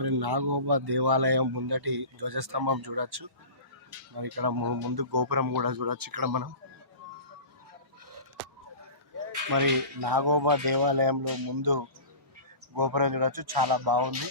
మరి నాగోబా దేవాలయం ముందటి ధ్వజస్తంభం చూడొచ్చు. మరి ఇక్కడ ము- ముందు గోపురం కూడా చూడొచ్చు ఇక్కడ మనం. మరి నాగోబా దేవాలయంలో ముందు గోపురం చూడొచ్చు. చాలా బాగుంది.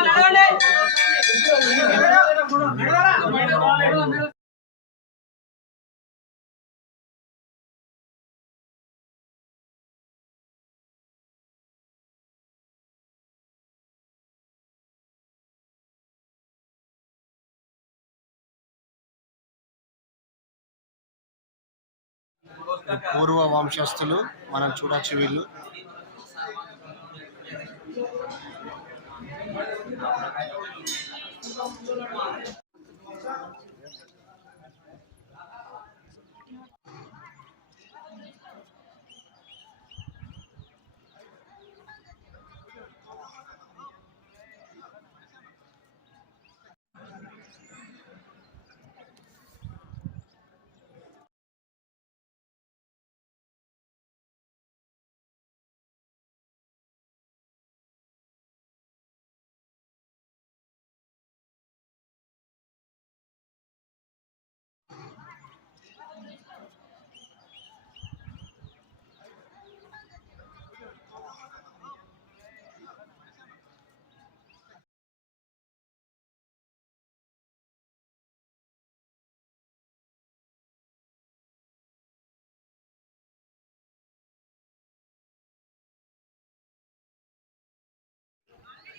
అడగండి పూర్వ వంశస్థులు మనం చూడొచ్చు వీళ్ళు.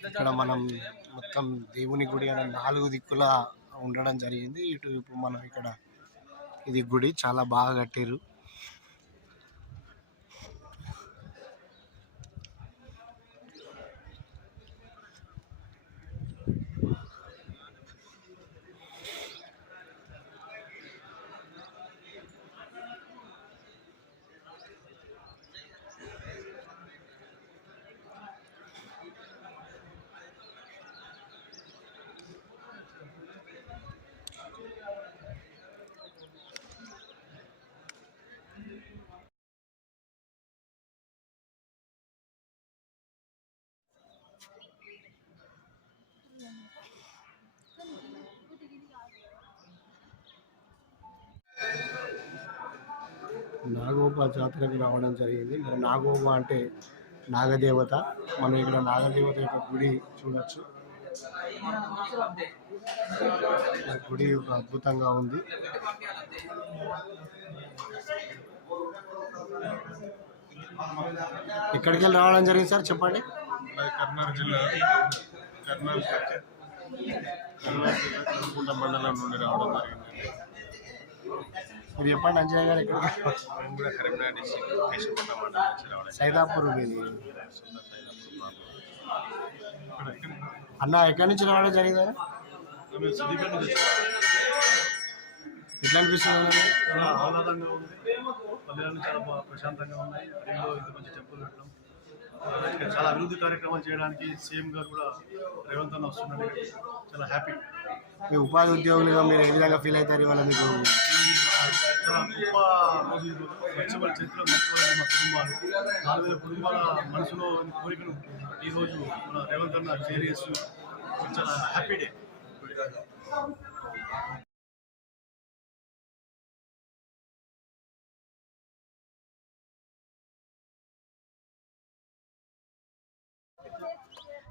ఇక్కడ మనం మొత్తం దేవుని గుడి అనే నాలుగు దిక్కుల ఉండడం జరిగింది. ఇటు ఇప్పుడు మనం ఇక్కడ ఇది గుడి చాలా బాగా కట్టారు నాగోబా జాతరకు రావడం జరిగింది. మరి నాగోబా అంటే నాగదేవత. మనం ఇక్కడ నాగదేవత యొక్క గుడి చూడొచ్చు. గుడి ఒక అద్భుతంగా ఉంది. ఎక్కడికి వెళ్ళి రావడం జరిగింది సార్? చెప్పండి. కర్నూలు జిల్లా కర్నూలు కర్నూలు జిల్లా మండలం నుండి రావడం జరిగింది. మీరు చెప్పండి అంజయ్ గారు ఎక్కడికి మేము కూడా కరీంనగర్ డిస్ట్రిక్ట్ కేశవపట్నం మండలం నుంచి రావడం సైదాపూర్ ఎక్కడికి అన్న ఎక్కడి నుంచి రావడం జరిగింది. ఎట్లా అనిపిస్తుంది ఆహ్లాదంగా ఉంది. పల్లెలు చాలా ప్రశాంతంగా ఉన్నాయి. అడవిలో ఇంత మంచి టెంపుల్ పెట్టడం ఇక్కడ చాలా అభివృద్ధి కార్యక్రమాలు చేయడానికి సీఎం గారు కూడా రేవంత్ అన్న వస్తున్నాడు. చాలా హ్యాపీ. మీ ఉపాధి ఉద్యోగులుగా మీరు ఏ విధంగా ఫీల్ అవుతారు ఇవాళ మీకు? చాలా చేతిలో మా కుటుంబాలు నాలుగు వేల కుటుంబాల మనసులో కోరికను ఈరోజు మన రేవంత్ అన్న షేర్ చేస్తూ చాలా హ్యాపీ డే